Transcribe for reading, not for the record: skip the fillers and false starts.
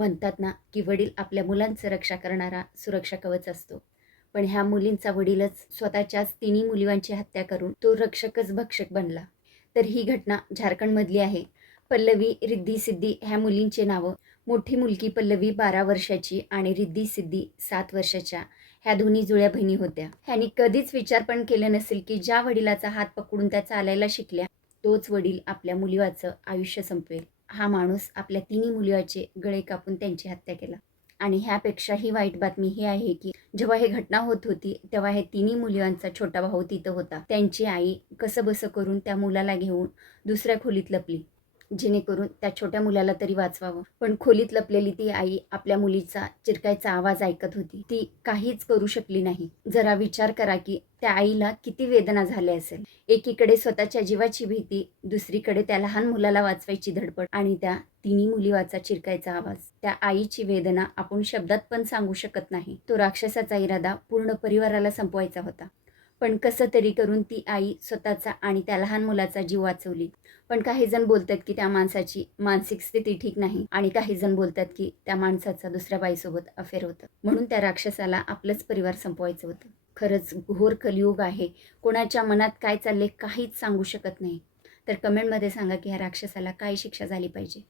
म्हणतात ना, की वडील आपल्या मुलांचं रक्षा करणारा सुरक्षा कवच असतो. पण ह्या मुलींचा वडीलच स्वतःच्याच तिन्ही मुलींची हत्या करून तो रक्षकच भक्षक बनला. तर ही घटना झारखंडमधली आहे. पल्लवी, रिद्धी सिद्धी ह्या मुलींची नावं. मोठी मुलगी पल्लवी 12 वर्षाची आणि रिद्धी सिद्धी 7 वर्षाच्या. ह्या दोन्ही जुळ्या बहिणी होत्या. ह्यांनी कधीच विचार पण केलं नसेल, की ज्या वडिलाचा हात पकडून त्या चालायला शिकल्या, तोच वडील आपल्या मुलीवाचं आयुष्य संपवेल. हा माणूस आपल्या तिन्ही मुलीचे गळे कापून त्यांची हत्या केला. आणि ह्यापेक्षाही वाईट बातमी ही आहे, की जेव्हा ही घटना होत होती, तेव्हा हे तिन्ही मुलींचा छोटा भाऊ तिथं होता. त्यांची आई कसंबसं करून त्या मुलाला घेऊन दुसऱ्या खोलीत लपली, जेणेकरून त्या छोट्या मुलाला तरी वाचवावं. पण खोलीत लपलेली ती आई आपल्या मुलीचा चिरकायचा आवाज ऐकत होती. ती काहीच करू शकली नाही. जरा विचार करा, की त्या आईला किती वेदना झाल्या असेल. एकीकडे स्वतःच्या जीवाची भीती, दुसरीकडे त्या लहान मुलाला वाचवायची धडपड आणि त्या तिन्ही मुलीवाचा चिरकायचा आवाज. त्या आईची वेदना आपण शब्दात पण सांगू शकत नाही. तो राक्षसाचा इरादा पूर्ण परिवाराला संपवायचा होता. पण कसं तरी करून ती आई स्वतःचा आणि त्या लहान मुलाचा जीव वाचवली. पण काही जण बोलतात, की त्या माणसाची मानसिक स्थिती ठीक नाही आणि काही जण बोलतात, की त्या माणसाचा दुसऱ्या बाईसोबत अफेअर होतं. म्हणून त्या राक्षसाला आपलंच परिवार संपवायचं होतं. खरंच घोर कलियुग आहे. कोणाच्या मनात काय चाललंय काहीच सांगू शकत नाही. तर कमेंटमध्ये सांगा, की ह्या राक्षसाला काय शिक्षा झाली पाहिजे.